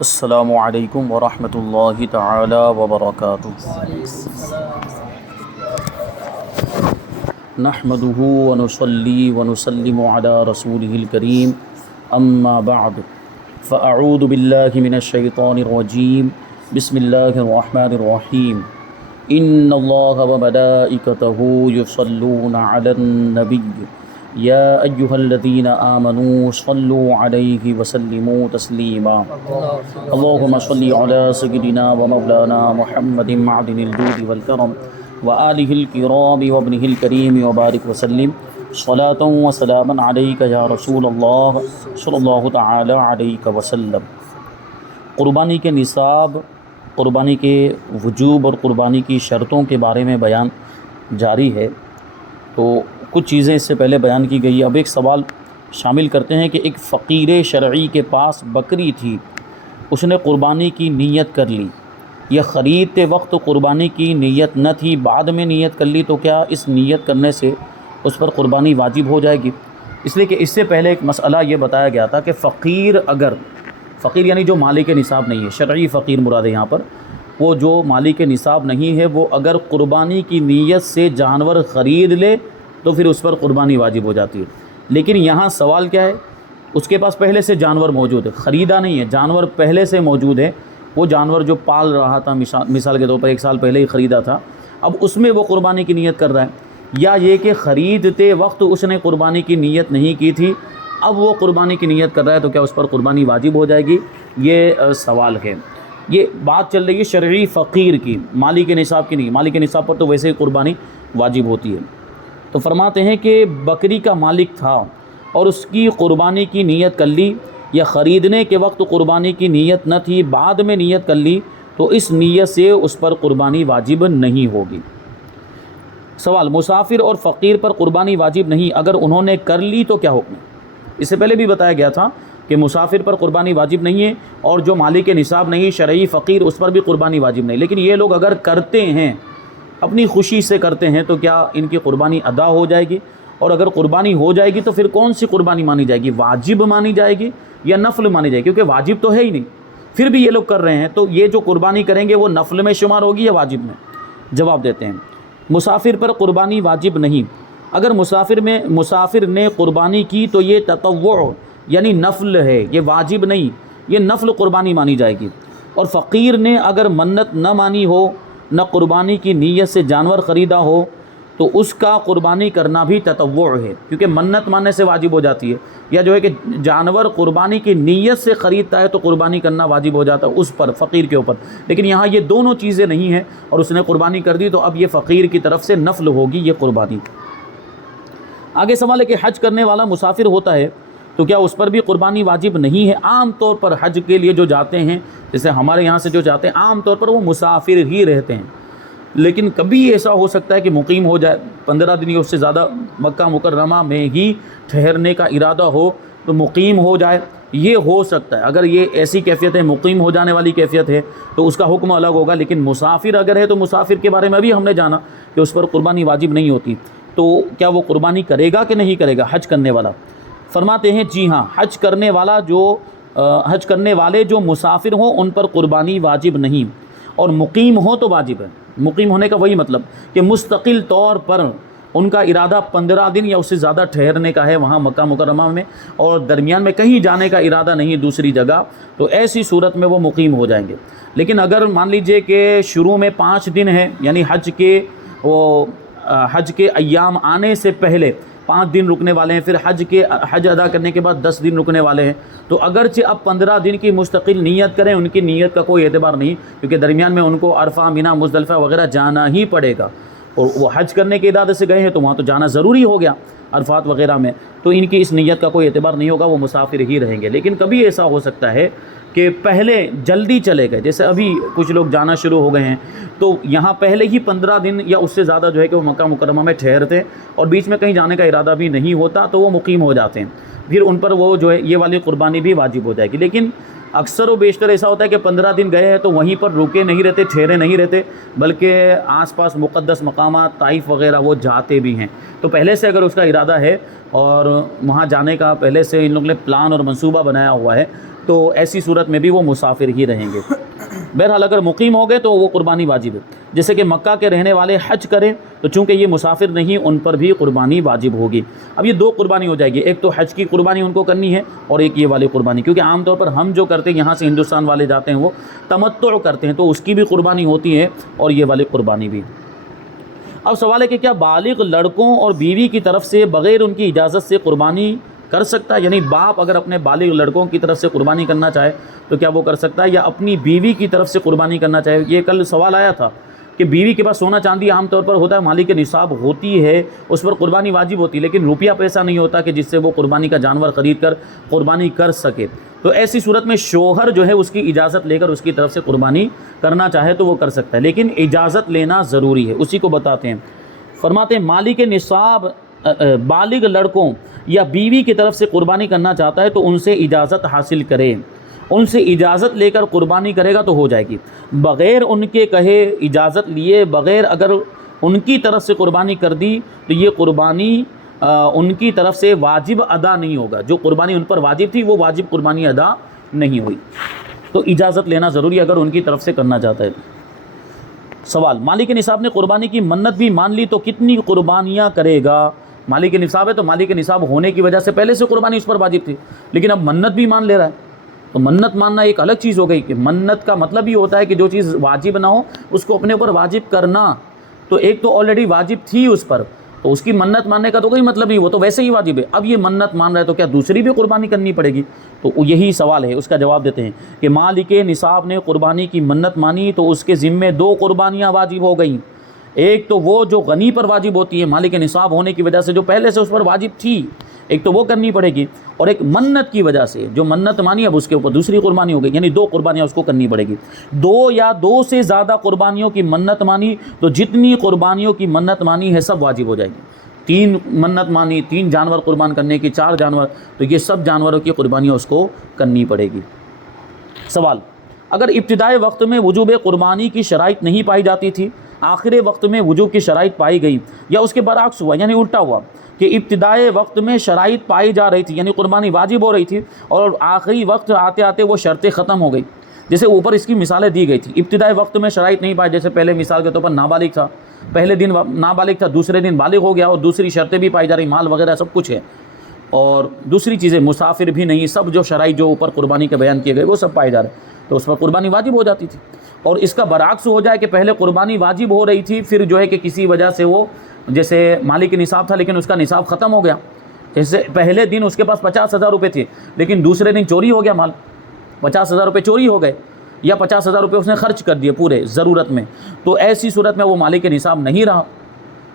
السلام علیکم ورحمۃ اللہ تعالی وبرکاتہ۔ نحمده ونصلي ونسلم على رسوله الكريم اما بعد فاعوذ باللہ من الشیطان الرجیم بسم اللہ الرحمن الرحیم ان اللہ وملائکتہ یصلون علی النبی یا ایہا الذین آمنوا صلوا علیہ وسلموا تسلیما اللہم صلی علی سیدنا ومولانا محمد معدن الجود والکرم وآلہ الکرام وابنہ الکریم وبارک وسلم صلاۃ وسلاما علیک یا رسول اللہ صلی اللہ تعالی علیہ وسلم۔ قربانی کے نصاب، قربانی کے وجوب اور قربانی کی شرطوں کے بارے میں بیان جاری ہے۔ تو کچھ چیزیں اس سے پہلے بیان کی گئی، اب ایک سوال شامل کرتے ہیں کہ ایک فقیر شرعی کے پاس بکری تھی، اس نے قربانی کی نیت کر لی، یا خریدتے وقت قربانی کی نیت نہ تھی، بعد میں نیت کر لی، تو کیا اس نیت کرنے سے اس پر قربانی واجب ہو جائے گی؟ اس لیے کہ اس سے پہلے ایک مسئلہ یہ بتایا گیا تھا کہ فقیر یعنی جو مالک نصاب نہیں ہے، شرعی فقیر مراد ہے یہاں پر، وہ جو مالک نصاب نہیں ہے، وہ اگر قربانی کی نیت سے جانور خرید لے تو پھر اس پر قربانی واجب ہو جاتی ہے۔ لیکن یہاں سوال کیا ہے، اس کے پاس پہلے سے جانور موجود ہے، خریدا نہیں ہے، جانور پہلے سے موجود ہے، وہ جانور جو پال رہا تھا، مثال کے طور پر 1 سال پہلے ہی خریدا تھا، اب اس میں وہ قربانی کی نیت کر رہا ہے، یا یہ کہ خریدتے وقت اس نے قربانی کی نیت نہیں کی تھی، اب وہ قربانی کی نیت کر رہا ہے، تو کیا اس پر قربانی واجب ہو جائے گی؟ یہ سوال ہے۔ یہ بات چل رہی ہے شرعی فقیر کی، مالک نصاب کی نہیں۔ مالک نصاب پر تو ویسے ہی قربانی واجب ہوتی ہے۔ تو فرماتے ہیں کہ بکری کا مالک تھا اور اس کی قربانی کی نیت کر لی، یا خریدنے کے وقت قربانی کی نیت نہ تھی، بعد میں نیت کر لی، تو اس نیت سے اس پر قربانی واجب نہیں ہوگی۔ سوال، مسافر اور فقیر پر قربانی واجب نہیں، اگر انہوں نے کر لی تو کیا حکم ہے؟ اس سے پہلے بھی بتایا گیا تھا کہ مسافر پر قربانی واجب نہیں ہے، اور جو مالک نصاب نہیں شرعی فقیر، اس پر بھی قربانی واجب نہیں۔ لیکن یہ لوگ اگر کرتے ہیں، اپنی خوشی سے کرتے ہیں، تو کیا ان کی قربانی ادا ہو جائے گی؟ اور اگر قربانی ہو جائے گی تو پھر کون سی قربانی مانی جائے گی؟ واجب مانی جائے گی یا نفل مانی جائے گی؟ کیونکہ واجب تو ہے ہی نہیں، پھر بھی یہ لوگ کر رہے ہیں، تو یہ جو قربانی کریں گے وہ نفل میں شمار ہوگی یا واجب میں؟ جواب دیتے ہیں، مسافر پر قربانی واجب نہیں۔ اگر مسافر نے قربانی کی تو یہ تطوع یعنی نفل ہے، یہ واجب نہیں، یہ نفل قربانی مانی جائے گی۔ اور فقیر نے اگر منت نہ مانی ہو، نہ قربانی کی نیت سے جانور خریدا ہو، تو اس کا قربانی کرنا بھی تطوع ہے، کیونکہ منت ماننے سے واجب ہو جاتی ہے، یا جو ہے کہ جانور قربانی کی نیت سے خریدتا ہے تو قربانی کرنا واجب ہو جاتا ہے اس پر، فقیر کے اوپر۔ لیکن یہاں یہ دونوں چیزیں نہیں ہیں اور اس نے قربانی کر دی، تو اب یہ فقیر کی طرف سے نفل ہوگی یہ قربانی۔ آگے سوال ہے کہ حج کرنے والا مسافر ہوتا ہے تو کیا اس پر بھی قربانی واجب نہیں ہے؟ عام طور پر حج کے لیے جو جاتے ہیں، جیسے ہمارے یہاں سے جو جاتے ہیں، عام طور پر وہ مسافر ہی رہتے ہیں، لیکن کبھی ایسا ہو سکتا ہے کہ مقیم ہو جائے، 15 دن یا اس سے زیادہ مکہ مکرمہ میں ہی ٹھہرنے کا ارادہ ہو تو مقیم ہو جائے، یہ ہو سکتا ہے۔ اگر یہ ایسی کیفیت ہے، مقیم ہو جانے والی کیفیت ہے، تو اس کا حکم الگ ہوگا۔ لیکن مسافر اگر ہے تو مسافر کے بارے میں بھی ہم نے جانا کہ اس پر قربانی واجب نہیں ہوتی، تو کیا وہ قربانی کرے گا کہ نہیں کرے گا حج کرنے والا؟ فرماتے ہیں جی ہاں، حج کرنے والے جو مسافر ہوں ان پر قربانی واجب نہیں، اور مقیم ہوں تو واجب ہے۔ مقیم ہونے کا وہی مطلب کہ مستقل طور پر ان کا ارادہ 15 دن یا اس سے زیادہ ٹھہرنے کا ہے وہاں مکہ مکرمہ میں، اور درمیان میں کہیں جانے کا ارادہ نہیں دوسری جگہ، تو ایسی صورت میں وہ مقیم ہو جائیں گے۔ لیکن اگر مان لیجئے کہ شروع میں 5 دن ہے، یعنی حج کے ایام آنے سے پہلے 5 دن رکنے والے ہیں، پھر حج ادا کرنے کے بعد 10 دن رکنے والے ہیں، تو اگرچہ اب 15 دن کی مستقل نیت کریں، ان کی نیت کا کوئی اعتبار نہیں، کیونکہ درمیان میں ان کو عرفہ، مینا، مزدلفہ وغیرہ جانا ہی پڑے گا، اور وہ حج کرنے کے ارادے سے گئے ہیں تو وہاں تو جانا ضروری ہو گیا عرفات وغیرہ میں، تو ان کی اس نیت کا کوئی اعتبار نہیں ہوگا، وہ مسافر ہی رہیں گے۔ لیکن کبھی ایسا ہو سکتا ہے کہ پہلے جلدی چلے گئے، جیسے ابھی کچھ لوگ جانا شروع ہو گئے ہیں، تو یہاں پہلے ہی 15 دن یا اس سے زیادہ جو ہے کہ وہ مکہ مکرمہ میں ٹھہرتے، اور بیچ میں کہیں جانے کا ارادہ بھی نہیں ہوتا، تو وہ مقیم ہو جاتے ہیں، پھر ان پر وہ جو ہے یہ والی قربانی بھی واجب ہو جائے گی۔ لیکن اکثر و بیشتر ایسا ہوتا ہے کہ 15 دن گئے ہیں تو وہیں پر رکے نہیں رہتے، ٹھہرے نہیں رہتے، بلکہ آس پاس مقدس مقامات طائف وغیرہ وہ جاتے بھی ہیں۔ تو پہلے سے اگر اس کا ارادہ ہے اور وہاں جانے کا پہلے سے ان لوگوں نے پلان اور منصوبہ بنایا ہوا ہے، تو ایسی صورت میں بھی وہ مسافر ہی رہیں گے۔ بہرحال اگر مقیم ہو گئے تو وہ قربانی واجب ہے، جیسے کہ مکہ کے رہنے والے حج کریں تو چونکہ یہ مسافر نہیں ان پر بھی قربانی واجب ہوگی۔ اب یہ دو قربانی ہو جائے گی، ایک تو حج کی قربانی ان کو کرنی ہے اور ایک یہ والی قربانی، کیونکہ عام طور پر ہم جو کرتے ہیں یہاں سے ہندوستان والے جاتے ہیں وہ تمتع کرتے ہیں تو اس کی بھی قربانی ہوتی ہے اور یہ والی قربانی بھی۔ اب سوال ہے کہ کیا بالغ لڑکوں اور بیوی کی طرف سے بغیر ان کی اجازت سے قربانی کر سکتا ہے؟ یعنی باپ اگر اپنے بالغ لڑکوں کی طرف سے قربانی کرنا چاہے تو کیا وہ کر سکتا ہے، یا اپنی بیوی کی طرف سے قربانی کرنا چاہے؟ یہ کل سوال آیا تھا کہ بیوی کے پاس سونا چاندی عام طور پر ہوتا ہے، مالک نصاب ہوتی ہے، اس پر قربانی واجب ہوتی ہے، لیکن روپیہ پیسہ نہیں ہوتا کہ جس سے وہ قربانی کا جانور خرید کر قربانی کر سکے۔ تو ایسی صورت میں شوہر جو ہے اس کی اجازت لے کر اس کی طرف سے قربانی کرنا چاہے تو وہ کر سکتا ہے، لیکن اجازت لینا ضروری ہے۔ اسی کو بتاتے ہیں، فرماتے ہیں مالک نصاب بالغ لڑکوں یا بیوی کی طرف سے قربانی کرنا چاہتا ہے تو ان سے اجازت حاصل کرے، ان سے اجازت لے کر قربانی کرے گا تو ہو جائے گی۔ بغیر ان کے کہے، اجازت لیے بغیر اگر ان کی طرف سے قربانی کر دی تو یہ قربانی ان کی طرف سے واجب ادا نہیں ہوگا، جو قربانی ان پر واجب تھی وہ واجب قربانی ادا نہیں ہوئی، تو اجازت لینا ضروری ہے اگر ان کی طرف سے کرنا چاہتا ہے۔ سوال، مالک نصاب نے قربانی کی منت بھی مان لی تو کتنی قربانیاں کرے گا؟ مالک نصاب ہے تو مالک نصاب ہونے کی وجہ سے پہلے سے قربانی اس پر واجب تھی، لیکن اب منت بھی مان لے رہا ہے، تو منت ماننا ایک الگ چیز ہو گئی کہ منت کا مطلب یہ ہوتا ہے کہ جو چیز واجب نہ ہو اس کو اپنے اوپر واجب کرنا، تو ایک تو آلریڈی واجب تھی اس پر، تو اس کی منت ماننے کا تو کوئی مطلب نہیں، وہ تو ویسے ہی واجب ہے، اب یہ منت مان رہا ہے تو کیا دوسری بھی قربانی کرنی پڑے گی؟ تو یہی سوال ہے، اس کا جواب دیتے ہیں کہ مالک نصاب نے قربانی کی منت مانی تو اس کے ذمے دو قربانیاں واجب ہو گئیں، ایک تو وہ جو غنی پر واجب ہوتی ہے مالک نصاب ہونے کی وجہ سے جو پہلے سے اس پر واجب تھی، ایک تو وہ کرنی پڑے گی، اور ایک منت کی وجہ سے جو منت مانی اب اس کے اوپر دوسری قربانی ہو گئی، یعنی دو قربانیاں اس کو کرنی پڑے گی۔ دو یا دو سے زیادہ قربانیوں کی منت مانی تو جتنی قربانیوں کی منت مانی ہے سب واجب ہو جائے گی۔ تین منت مانی، 3 جانور قربان کرنے کی، 4 جانور، تو یہ سب جانوروں کی قربانیاں اس کو کرنی پڑے گی۔ سوال، اگر ابتدائی وقت میں وجوب قربانی کی شرائط نہیں پائی جاتی تھی، آخر وقت میں وجوب کی شرائط پائی گئی، یا اس کے برعکس ہوا یعنی الٹا ہوا کہ ابتدائی وقت میں شرائط پائی جا رہی تھی یعنی قربانی واجب ہو رہی تھی اور آخری وقت آتے آتے وہ شرطیں ختم ہو گئی، جیسے اوپر اس کی مثالیں دی گئی تھی، ابتدائی وقت میں شرائط نہیں پائی، جیسے پہلے مثال کے طور پر نابالغ تھا، پہلے دن نابالغ تھا، دوسرے دن بالغ ہو گیا اور دوسری شرطیں بھی پائی جا رہی، مال وغیرہ سب کچھ ہے، اور دوسری چیزیں مسافر بھی نہیں، سب جو شرائط جو اوپر قربانی کے بیان کیے گئے وہ سب پائے جا رہے، تو اس پر قربانی واجب ہو جاتی تھی۔ اور اس کا برعکس ہو جائے کہ پہلے قربانی واجب ہو رہی تھی، پھر جو ہے کہ کسی وجہ سے وہ جیسے مالک نصاب تھا لیکن اس کا نصاب ختم ہو گیا، جیسے پہلے دن اس کے پاس 50,000 روپے تھے لیکن دوسرے دن چوری ہو گیا مال، 50,000 روپے چوری ہو گئے یا 50,000 روپے اس نے خرچ کر دیے پورے ضرورت میں، تو ایسی صورت میں وہ مالک نصاب نہیں رہا،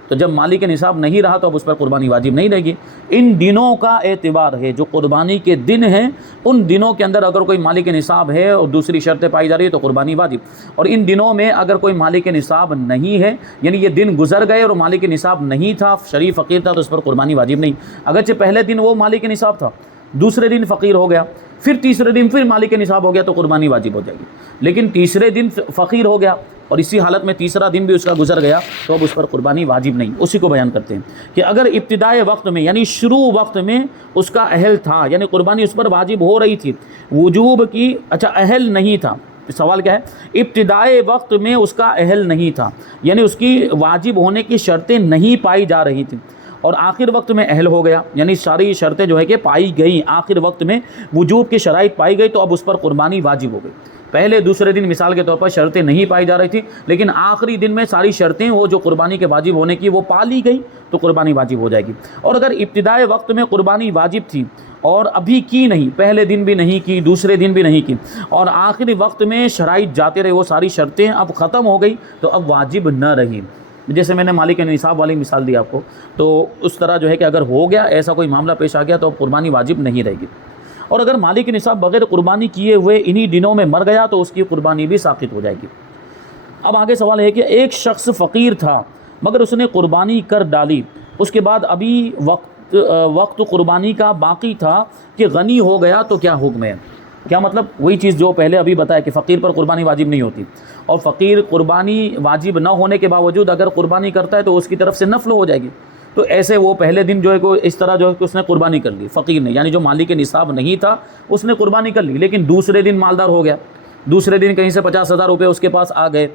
تو جب مالک نصاب نہیں رہا تو اب اس پر قربانی واجب نہیں رہے گی۔ ان دنوں کا اعتبار ہے، جو قربانی کے دن ہیں ان دنوں کے اندر اگر کوئی مالک نصاب ہے اور دوسری شرطیں پائی جا رہی ہے تو قربانی واجب، اور ان دنوں میں اگر کوئی مالک نصاب نہیں ہے یعنی یہ دن گزر گئے اور مالک نصاب نہیں تھا، شریف فقیر تھا، تو اس پر قربانی واجب نہیں، اگرچہ پہلے دن وہ مالک نصاب تھا، دوسرے دن فقیر ہو گیا، پھر تیسرے دن پھر مالک نصاب ہو گیا تو قربانی واجب ہو جائے گی، لیکن تیسرے دن فقیر ہو گیا اور اسی حالت میں تیسرا دن بھی اس کا گزر گیا تو اب اس پر قربانی واجب نہیں۔ اسی کو بیان کرتے ہیں کہ اگر ابتدائی وقت میں یعنی شروع وقت میں اس کا اہل تھا یعنی قربانی اس پر واجب ہو رہی تھی، وجوب کی اہل نہیں تھا، سوال کیا ہے، ابتدائی وقت میں اس کا اہل نہیں تھا یعنی اس کی واجب ہونے کی شرطیں نہیں پائی جا رہی تھیں، اور آخر وقت میں اہل ہو گیا یعنی ساری شرطیں جو ہے کہ پائی گئیں، آخر وقت میں وجوب کی شرائط پائی گئی تو اب اس پر قربانی واجب ہو گئی۔ پہلے دوسرے دن مثال کے طور پر شرطیں نہیں پائی جا رہی تھی لیکن آخری دن میں ساری شرطیں وہ جو قربانی کے واجب ہونے کی وہ پا لی گئی تو قربانی واجب ہو جائے گی۔ اور اگر ابتدائی وقت میں قربانی واجب تھی اور ابھی کی نہیں، پہلے دن بھی نہیں کی، دوسرے دن بھی نہیں کی، اور آخری وقت میں شرائط جاتے رہے، وہ ساری شرطیں اب ختم ہو گئی تو اب واجب نہ رہی، جیسے میں نے مالک نصاب والی مثال دی آپ کو، تو اس طرح جو ہے کہ اگر ہو گیا ایسا کوئی معاملہ پیش آ گیا تو اب قربانی واجب نہیں رہے گی۔ اور اگر مالک نصاب بغیر قربانی کیے ہوئے انہی دنوں میں مر گیا تو اس کی قربانی بھی ساقط ہو جائے گی۔ اب آگے سوال ہے کہ ایک شخص فقیر تھا مگر اس نے قربانی کر ڈالی، اس کے بعد ابھی وقت قربانی کا باقی تھا کہ غنی ہو گیا تو کیا حکم ہے؟ کیا مطلب؟ وہی چیز جو پہلے ابھی بتایا کہ فقیر پر قربانی واجب نہیں ہوتی، اور فقیر قربانی واجب نہ ہونے کے باوجود اگر قربانی کرتا ہے تو اس کی طرف سے نفل ہو جائے گی، تو ایسے وہ پہلے دن جو ہے کہ اس طرح جو ہے کہ اس نے قربانی کر لی فقیر نے، یعنی جو مالک نصاب نہیں تھا اس نے قربانی کر لی، لیکن دوسرے دن مالدار ہو گیا، دوسرے دن کہیں سے 50,000 روپے اس کے پاس آ گئے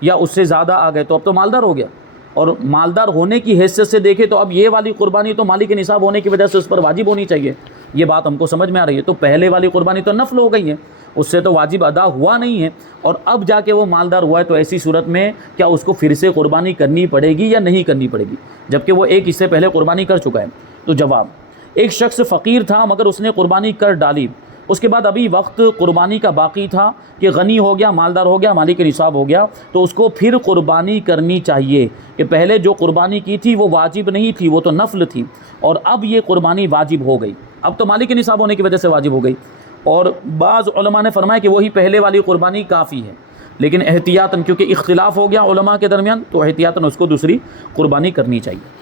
یا اس سے زیادہ آ گئے، تو اب تو مالدار ہو گیا، اور مالدار ہونے کی حیثیت سے دیکھے تو اب یہ والی قربانی تو مالک نصاب ہونے کی وجہ سے اس پر واجب ہونی چاہیے، یہ بات ہم کو سمجھ میں آ رہی ہے۔ تو پہلے والی قربانی تو نفل ہو گئی ہے، اس سے تو واجب ادا ہوا نہیں ہے، اور اب جا کے وہ مالدار ہوا ہے، تو ایسی صورت میں کیا اس کو پھر سے قربانی کرنی پڑے گی یا نہیں کرنی پڑے گی، جبکہ وہ ایک اس سے پہلے قربانی کر چکا ہے؟ تو جواب، ایک شخص فقیر تھا مگر اس نے قربانی کر ڈالی، اس کے بعد ابھی وقت قربانی کا باقی تھا کہ غنی ہو گیا، مالدار ہو گیا، مالک نصاب ہو گیا، تو اس کو پھر قربانی کرنی چاہیے، کہ پہلے جو قربانی کی تھی وہ واجب نہیں تھی، وہ تو نفل تھی، اور اب یہ قربانی واجب ہو گئی، اب تو مالک نصاب ہونے کی وجہ سے واجب ہو گئی۔ اور بعض علماء نے فرمایا کہ وہی پہلے والی قربانی کافی ہے، لیکن احتیاطاً، کیونکہ اختلاف ہو گیا علماء کے درمیان، تو احتیاطاً اس کو دوسری قربانی کرنی چاہیے۔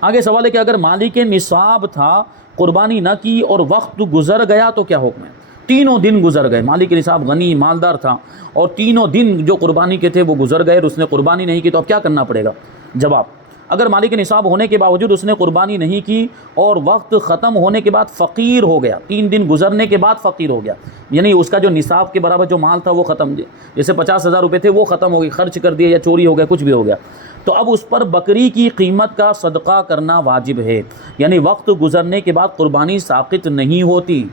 آگے سوال ہے کہ اگر مالک نصاب تھا، قربانی نہ کی اور وقت گزر گیا تو کیا حکم ہے؟ تینوں دن گزر گئے، مالک نصاب غنی مالدار تھا، اور تینوں دن جو قربانی کے تھے وہ گزر گئے اور اس نے قربانی نہیں کی، تو اب کیا کرنا پڑے گا؟ جواب، اگر مالک نصاب ہونے کے باوجود اس نے قربانی نہیں کی اور وقت ختم ہونے کے بعد فقیر ہو گیا، 3 دن گزرنے کے بعد فقیر ہو گیا، یعنی اس کا جو نصاب کے برابر جو مال تھا وہ ختم، جیسے 50,000 روپے تھے وہ ختم ہو گئی، خرچ کر دیا یا چوری ہو گیا، کچھ بھی ہو گیا، تو اب اس پر بکری کی قیمت کا صدقہ کرنا واجب ہے، یعنی وقت گزرنے کے بعد قربانی ساقط نہیں ہوتی،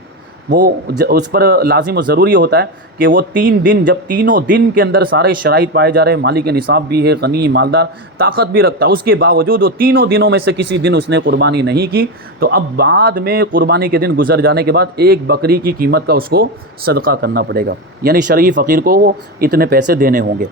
وہ اس پر لازم و ضروری ہوتا ہے کہ وہ 3 دن، جب تینوں دن کے اندر سارے شرائط پائے جا رہے ہیں، مالک نصاب بھی ہے، غنی مالدار، طاقت بھی رکھتا ہے، اس کے باوجود وہ تینوں دنوں میں سے کسی دن اس نے قربانی نہیں کی، تو اب بعد میں قربانی کے دن گزر جانے کے بعد ایک بکری کی قیمت کا اس کو صدقہ کرنا پڑے گا، یعنی شرعی فقیر کو وہ اتنے پیسے دینے ہوں گے۔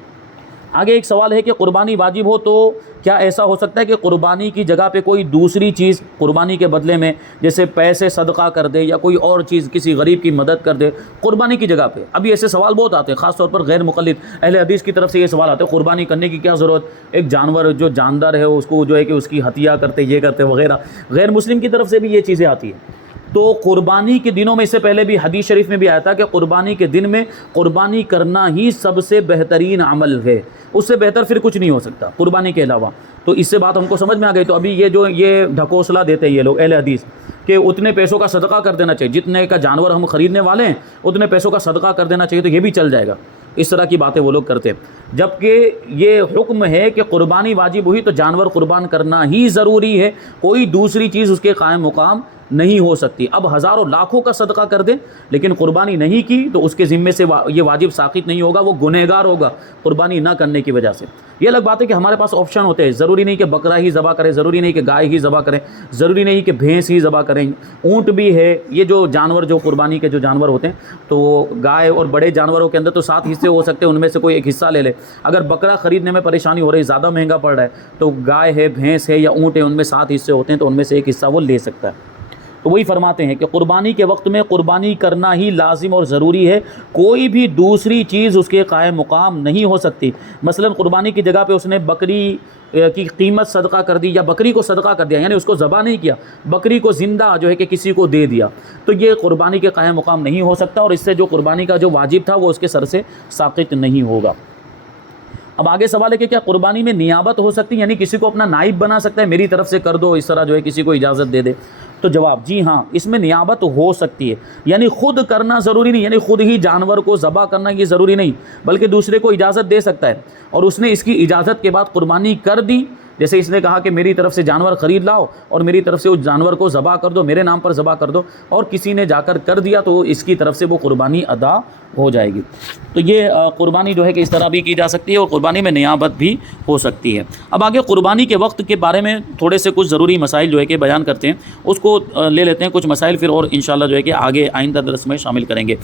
آگے ایک سوال ہے کہ قربانی واجب ہو تو کیا ایسا ہو سکتا ہے کہ قربانی کی جگہ پہ کوئی دوسری چیز قربانی کے بدلے میں، جیسے پیسے صدقہ کر دے یا کوئی اور چیز کسی غریب کی مدد کر دے قربانی کی جگہ پہ؟ ابھی ایسے سوال بہت آتے ہیں، خاص طور پر غیر مقلد اہل حدیث کی طرف سے یہ سوال آتے ہیں، قربانی کرنے کی کیا ضرورت، ایک جانور جو جاندار ہے اس کو جو ہے کہ اس کی ہتیا کرتے، یہ کرتے وغیرہ، غیر مسلم کی طرف سے بھی یہ چیزیں آتی ہیں۔ تو قربانی کے دنوں میں، اس سے پہلے بھی حدیث شریف میں بھی آیا تھا کہ قربانی کے دن میں قربانی کرنا ہی سب سے بہترین عمل ہے، اس سے بہتر پھر کچھ نہیں ہو سکتا قربانی کے علاوہ۔ تو اس سے بات ہم کو سمجھ میں آ گئی۔ تو ابھی یہ ڈھکوسلا دیتے ہیں یہ لوگ اہل حدیث کہ اتنے پیسوں کا صدقہ کر دینا چاہیے، جتنے کا جانور ہم خریدنے والے ہیں اتنے پیسوں کا صدقہ کر دینا چاہیے، تو یہ بھی چل جائے گا، اس طرح کی باتیں وہ لوگ کرتے ہیں، جبکہ یہ حکم ہے کہ قربانی واجب ہوئی تو جانور قربان کرنا ہی ضروری ہے، کوئی دوسری چیز اس کے قائم مقام نہیں ہو سکتی۔ اب ہزاروں لاکھوں کا صدقہ کر دیں لیکن قربانی نہیں کی تو اس کے ذمے سے یہ واجب ساقط نہیں ہوگا، وہ گنہگار ہوگا قربانی نہ کرنے کی وجہ سے۔ یہ الگ بات ہے کہ ہمارے پاس آپشن ہوتے ہیں، ضروری نہیں کہ بکرا ہی ذبح کریں، ضروری نہیں کہ گائے ہی ذبح کریں، ضروری نہیں کہ بھینس ہی ذبح کریں، اونٹ بھی ہے، یہ جو جانور جو قربانی کے جو جانور ہوتے ہیں، تو گائے اور بڑے جانوروں کے اندر تو 7 حصے ہو سکتے ہیں، ان میں سے کوئی ایک حصہ لے لے۔ اگر بکرا خریدنے میں پریشانی ہو رہی ہے، زیادہ مہنگا پڑ رہا ہے، تو گائے ہے، بھینس ہے یا اونٹ ہے، ان میں 7 حصے ہوتے ہیں، تو ان میں سے ایک حصہ وہ لے سکتا ہے۔ تو وہی فرماتے ہیں کہ قربانی کے وقت میں قربانی کرنا ہی لازم اور ضروری ہے، کوئی بھی دوسری چیز اس کے قائم مقام نہیں ہو سکتی۔ مثلا قربانی کی جگہ پہ اس نے بکری کی قیمت صدقہ کر دی یا بکری کو صدقہ کر دیا، یعنی اس کو ذبح نہیں کیا، بکری کو زندہ جو ہے کہ کسی کو دے دیا، تو یہ قربانی کے قائم مقام نہیں ہو سکتا، اور اس سے جو قربانی کا جو واجب تھا وہ اس کے سر سے ساقط نہیں ہوگا۔ اب آگے سوال ہے کہ کیا قربانی میں نیابت ہو سکتی ہے، یعنی کسی کو اپنا نائب بنا سکتا ہے، میری طرف سے کر دو، اس طرح جو ہے کسی کو اجازت دے دے؟ تو جواب، جی ہاں، اس میں نیابت ہو سکتی ہے، یعنی خود کرنا ضروری نہیں، یعنی خود ہی جانور کو ذبح کرنا یہ ضروری نہیں، بلکہ دوسرے کو اجازت دے سکتا ہے، اور اس نے اس کی اجازت کے بعد قربانی کر دی، جیسے اس نے کہا کہ میری طرف سے جانور خرید لاؤ اور میری طرف سے اس جانور کو ذبح کر دو، میرے نام پر ذبح کر دو، اور کسی نے جا کر دیا تو اس کی طرف سے وہ قربانی ادا ہو جائے گی۔ تو یہ قربانی جو ہے کہ اس طرح بھی کی جا سکتی ہے، اور قربانی میں نیابت بھی ہو سکتی ہے۔ اب آگے قربانی کے وقت کے بارے میں تھوڑے سے کچھ ضروری مسائل جو ہے کہ بیان کرتے ہیں، اس کو لے لیتے ہیں کچھ مسائل، پھر اور انشاءاللہ جو ہے کہ آگے آئندہ درس میں شامل کریں گے۔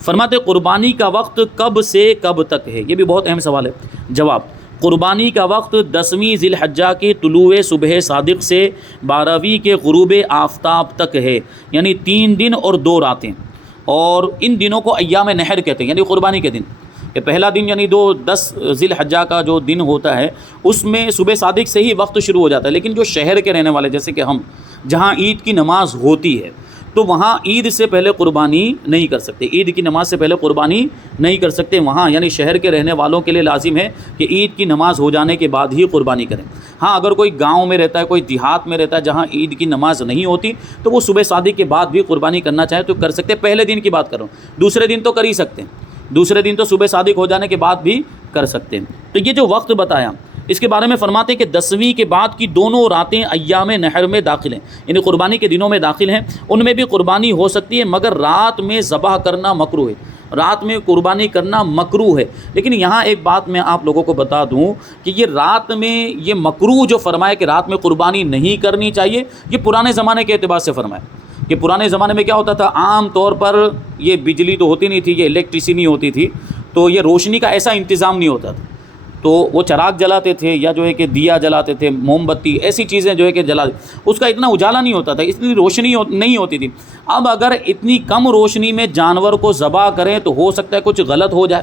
فرماتے قربانی کا وقت کب سے کب تک ہے؟ یہ بھی بہت اہم سوال ہے۔ جواب، قربانی کا وقت 10ویں ذی الحجہ کے طلوع صبح صادق سے 12ویں کے غروب آفتاب تک ہے، یعنی 3 دن اور 2 راتیں، اور ان دنوں کو ایام نحر کہتے ہیں، یعنی قربانی کے دن۔ کہ پہلا دن یعنی 10 ذی الحجہ کا جو دن ہوتا ہے اس میں صبح صادق سے ہی وقت شروع ہو جاتا ہے، لیکن جو شہر کے رہنے والے جیسے کہ ہم، جہاں عید کی نماز ہوتی ہے، تو وہاں عید سے پہلے قربانی نہیں کر سکتے، عید کی نماز سے پہلے قربانی نہیں کر سکتے. وہاں یعنی شہر کے رہنے والوں کے لیے لازم ہے کہ عید کی نماز ہو جانے کے بعد ہی قربانی کریں. ہاں اگر کوئی گاؤں میں رہتا ہے، کوئی دیہات میں رہتا ہے جہاں عید کی نماز نہیں ہوتی، تو وہ صبح صادق کے بعد بھی قربانی کرنا چاہے تو کر سکتے. پہلے دن کی بات کروں، دوسرے دن تو کر ہی سکتے ہیں، دوسرے دن تو صبح صادق ہو جانے کے بعد بھی کر سکتے ہیں. تو یہ جو وقت بتایا اس کے بارے میں فرماتے ہیں کہ 10ویں کے بعد کی دونوں راتیں ایام نحر میں داخل ہیں، یعنی قربانی کے دنوں میں داخل ہیں. ان میں بھی قربانی ہو سکتی ہے، مگر رات میں ذبح کرنا مکروہ ہے، رات میں قربانی کرنا مکروہ ہے. لیکن یہاں ایک بات میں آپ لوگوں کو بتا دوں کہ یہ رات میں یہ مکروہ جو فرمایا کہ رات میں قربانی نہیں کرنی چاہیے، یہ پرانے زمانے کے اعتبار سے فرمایا. کہ پرانے زمانے میں کیا ہوتا تھا، عام طور پر یہ بجلی تو ہوتی نہیں تھی، یہ الیکٹریسٹی نہیں ہوتی تھی، تو یہ روشنی کا ایسا انتظام نہیں ہوتا تھا، تو وہ چراغ جلاتے تھے یا جو ہے کہ دیا جلاتے تھے، موم بتی، ایسی چیزیں جو ہے کہ اس کا اتنا اجالا نہیں ہوتا تھا، اتنی روشنی نہیں ہوتی تھی. اب اگر اتنی کم روشنی میں جانور کو ذبح کریں تو ہو سکتا ہے کچھ غلط ہو جائے.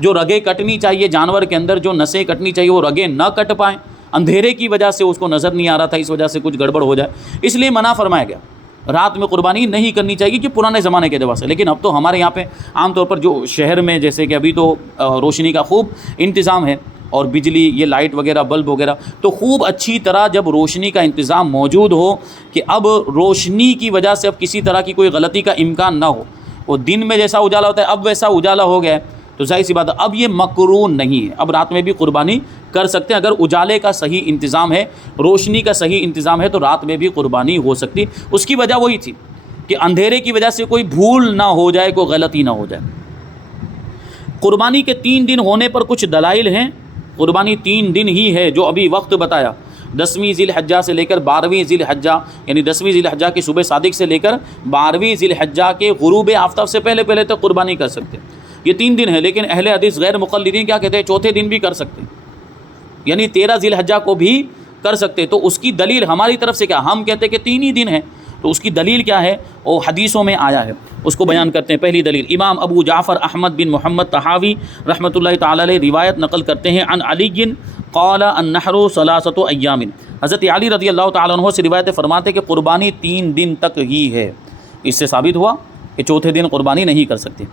جو رگیں کٹنی چاہیے جانور کے اندر، جو نسیں کٹنی چاہیے وہ رگیں نہ کٹ پائیں، اندھیرے کی وجہ سے اس کو نظر نہیں آ رہا تھا، اس وجہ سے کچھ گڑبڑ ہو جائے، اس لیے منع فرمایا گیا. رات میں قربانی نہیں کرنی چاہیے کہ پرانے زمانے کے اعتبار سے. لیکن اب تو ہمارے یہاں پہ عام طور پر جو شہر میں جیسے کہ ابھی تو روشنی کا خوب انتظام ہے اور بجلی، یہ لائٹ وغیرہ، بلب وغیرہ، تو خوب اچھی طرح جب روشنی کا انتظام موجود ہو کہ اب روشنی کی وجہ سے اب کسی طرح کی کوئی غلطی کا امکان نہ ہو. وہ دن میں جیسا اجالا ہوتا ہے اب ویسا اجالا ہو گیا ہے، تو ظاہر سی بات ہے اب یہ مکروہ نہیں ہے، اب رات میں بھی قربانی کر سکتے ہیں. اگر اجالے کا صحیح انتظام ہے، روشنی کا صحیح انتظام ہے تو رات میں بھی قربانی ہو سکتی. اس کی وجہ وہی تھی کہ اندھیرے کی وجہ سے کوئی بھول نہ ہو جائے، کوئی غلطی نہ ہو جائے. قربانی کے 3 دن ہونے پر کچھ دلائل ہیں. قربانی 3 دن ہی ہے جو ابھی وقت بتایا، 10ویں ذی الحجہ سے لے کر 12ویں ذی الحجہ، یعنی 10ویں ذی الحجہ کی صبح صادق سے لے کر 12ویں ذی الحجہ کے غروب آفتاب سے پہلے تک قربانی کر سکتے ہیں. یہ 3 دن ہے. لیکن اہل حدیث غیر مقلدین کیا کہتے ہیں، چوتھے دن بھی کر سکتے ہیں، یعنی 13 ذی الحجہ کو بھی کر سکتے. تو اس کی دلیل ہماری طرف سے کیا، ہم کہتے ہیں کہ 3 ہی دن ہیں، تو اس کی دلیل کیا ہے، وہ حدیثوں میں آیا ہے، اس کو بیان کرتے ہیں. پہلی دلیل امام ابو جعفر احمد بن محمد طحاوی رحمۃ اللہ تعالی علیہ روایت نقل کرتے ہیں، عن علی قال النحر 3 ایام. حضرت علی رضی اللہ تعالیٰ عنہ سے روایت فرماتے کہ قربانی 3 دن تک ہی ہے. اس سے ثابت ہوا کہ چوتھے دن قربانی نہیں کر سکتے.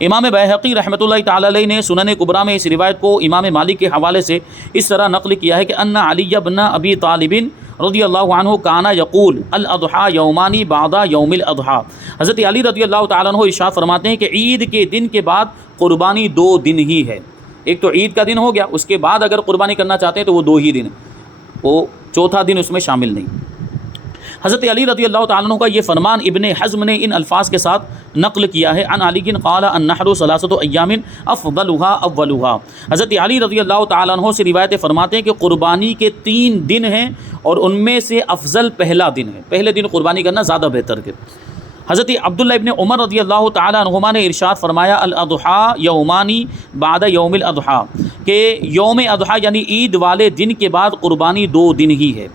امام بیہقی رحمۃ اللہ تعالی علیہ نے سنن کبریٰ میں اس روایت کو امام مالک کے حوالے سے اس طرح نقل کیا ہے کہ ان علی بن ابی طالب رضی اللہ عنہ کانا یقول الاضحى یومان بعد یوم الاضحى. حضرت علی رضی اللہ تعالیٰ عنہ ارشاد فرماتے ہیں کہ عید کے دن کے بعد قربانی 2 دن ہی ہے. ایک تو عید کا دن ہو گیا، اس کے بعد اگر قربانی کرنا چاہتے ہیں تو وہ 2 ہی دن، وہ چوتھا دن اس میں شامل نہیں. حضرت علی رضی اللہ تعالیٰ عنہ کا یہ فرمان ابن حزم نے ان الفاظ کے ساتھ نقل کیا ہے، عن علی قال النحر 3 ایام افضلها اولها. حضرت علی رضی اللہ تعالیٰ عنہ سے روایت فرماتے ہیں کہ قربانی کے 3 دن ہیں اور ان میں سے افضل پہلا دن ہے، پہلے دن قربانی کرنا زیادہ بہتر ہے. حضرت عبداللہ ابن عمر رضی اللہ تعالیٰ عنہما نے ارشاد فرمایا الاضحى یومانی بعد یوم الاضحى، کہ یوم اضحیٰ یعنی عید والے دن کے بعد قربانی 2 دن ہی ہے.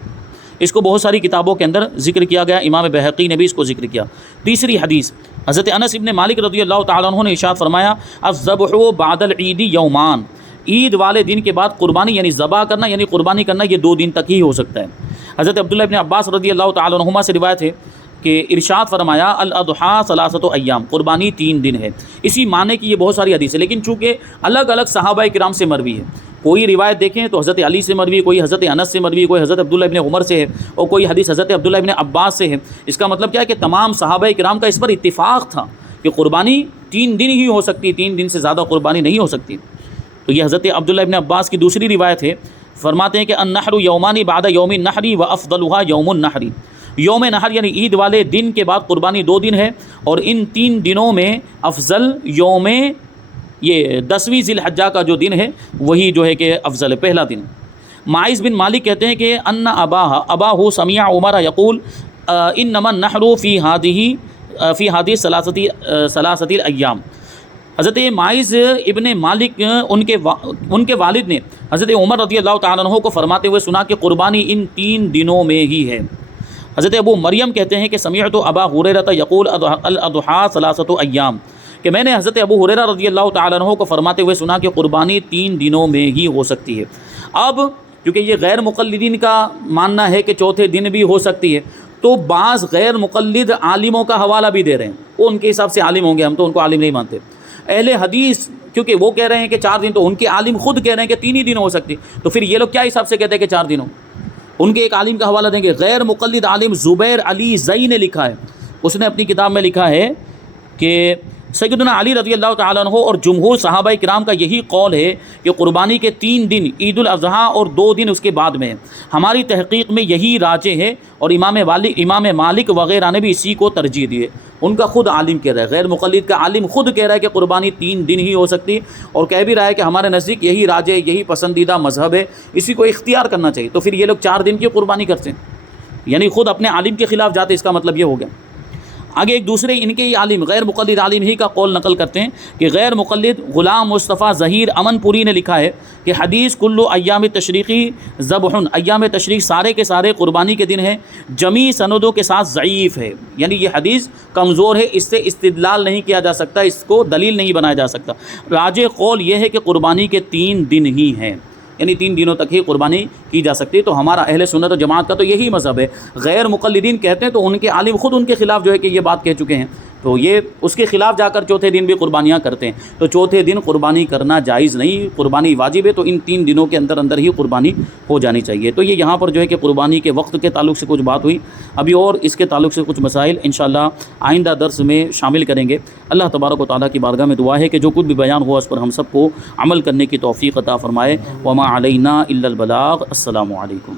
اس کو بہت ساری کتابوں کے اندر ذکر کیا گیا، امام بیہقی نے بھی اس کو ذکر کیا. تیسری حدیث حضرت انس ابن مالک رضی اللہ تعالیٰ عنہ نے ارشاد فرمایا الذبح بعد العید یومان، عید والے دن کے بعد قربانی یعنی ذبح کرنا یعنی قربانی کرنا یہ 2 دن تک ہی ہو سکتا ہے. حضرت عبداللہ ابن عباس رضی اللہ تعالیٰ عنہما سے روایت ہے کہ ارشاد فرمایا الاضحیٰ 3 ایام، قربانی 3 دن ہے. اسی معنی کی یہ بہت ساری حدیث ہے، لیکن چونکہ الگ الگ صحابہ کرام سے مروی ہے. کوئی روایت دیکھیں تو حضرت علی سے مروی، کوئی حضرت انس سے مروی، کوئی حضرت عبداللہ ابن عمر سے ہے، اور کوئی حدیث حضرت عبداللہ ابن عباس سے ہے. اس کا مطلب کیا ہے کہ تمام صحابہ کرام کا اس پر اتفاق تھا کہ قربانی 3 دن ہی ہو سکتی، 3 دن سے زیادہ قربانی نہیں ہو سکتی. تو یہ حضرت عبداللہ ابن عباس کی دوسری روایت ہے. فرماتے ہیں کہ النحر یومان بعد یوم النحر وافضلها یوم النحر، یوم نحر یعنی عید والے دن کے بعد قربانی 2 دن ہے، اور ان 3 دنوں میں افضل یوم یہ 10ویں ذی الحجہ کا جو دن ہے وہی جو ہے کہ افضل ہے، پہلا دن. معاذ بن مالک کہتے ہیں کہ ان اباہ سمع عمر یقول انما النحر فی هذه 3 ایام. حضرت معاذ ابن مالک ان کے والد نے حضرت عمر رضی اللہ تعالیٰ عنہ کو فرماتے ہوئے سنا کہ قربانی ان 3 دنوں میں ہی ہے. حضرت ابو مریم کہتے ہیں کہ سمعت ابا ہریرہ یقول الاضحیٰ 3 ایام، کہ میں نے حضرت ابو ہریرہ رضی اللہ تعالیٰ عنہ کو فرماتے ہوئے سنا کہ قربانی 3 دنوں میں ہی ہو سکتی ہے. اب کیونکہ یہ غیر مقلدین کا ماننا ہے کہ چوتھے دن بھی ہو سکتی ہے، تو بعض غیر مقلد عالموں کا حوالہ بھی دے رہے ہیں، وہ ان کے حساب سے عالم ہوں گے، ہم تو ان کو عالم نہیں مانتے۔ اہل حدیث کیونکہ وہ کہہ رہے ہیں کہ 4 دن، تو ان کے عالم خود کہہ رہے ہیں کہ 3 ہی دن ہو سکتی، تو پھر یہ لوگ کیا حساب سے کہتے ہیں کہ 4 دن ہو؟ ان کے ایک عالم کا حوالہ دیں گے۔ غیر مقلد عالم زبیر علی زئی نے لکھا ہے، اس نے اپنی کتاب میں لکھا ہے کہ سیدنا علی رضی اللہ تعالیٰ عنہ اور جمہور صحابہ کرام کا یہی قول ہے کہ قربانی کے 3 دن عید الاضحیٰ اور 2 دن اس کے بعد میں ہے۔ ہماری تحقیق میں یہی راجح ہے، اور امام مالک وغیرہ نے بھی اسی کو ترجیح دی ہے۔ ان کا خود عالم کہہ رہا ہے، غیر مقلد کا عالم خود کہہ رہا ہے کہ قربانی 3 دن ہی ہو سکتی، اور کہہ بھی رہا ہے کہ ہمارے نزدیک یہی راجح، یہی پسندیدہ مذہب ہے، اسی کو اختیار کرنا چاہیے۔ تو پھر یہ لوگ 4 دن کی قربانی کرتے ہیں، یعنی خود اپنے عالم کے خلاف جاتے، اس کا مطلب یہ ہو گیا۔ آگے ایک دوسرے ان کے ہی عالم غیر مقلد عالم ہی کا قول نقل کرتے ہیں کہ غیر مقلد غلام مصطفیٰ ظہیر امن پوری نے لکھا ہے کہ حدیث کلو ایام تشریقی ذبح، ایام تشریق سارے کے سارے قربانی کے دن ہیں، جمی سندوں کے ساتھ ضعیف ہے، یعنی یہ حدیث کمزور ہے، اس سے استدلال نہیں کیا جا سکتا، اس کو دلیل نہیں بنایا جا سکتا۔ راجح قول یہ ہے کہ قربانی کے 3 دن ہی ہیں، یعنی 3 دنوں تک ہی قربانی کی جا سکتی ہے۔ تو ہمارا اہل سنت و جماعت کا تو یہی مذہب ہے۔ غیر مقلدین کہتے ہیں تو ان کے عالم خود ان کے خلاف جو ہے کہ یہ بات کہہ چکے ہیں، تو یہ اس کے خلاف جا کر چوتھے دن بھی قربانیاں کرتے ہیں، تو چوتھے دن قربانی کرنا جائز نہیں، قربانی واجب ہے، تو ان 3 دنوں کے اندر ہی قربانی ہو جانی چاہیے۔ تو یہ یہاں پر جو ہے کہ قربانی کے وقت کے تعلق سے کچھ بات ہوئی، ابھی اور اس کے تعلق سے کچھ مسائل انشاءاللہ آئندہ درس میں شامل کریں گے۔ اللہ تبارک و تعالیٰ کی بارگاہ میں دعا ہے کہ جو کچھ بھی بیان ہوا اس پر ہم سب کو عمل کرنے کی توفیق عطا فرمائے۔ وما علینا الا البلاغ۔ السلام علیکم۔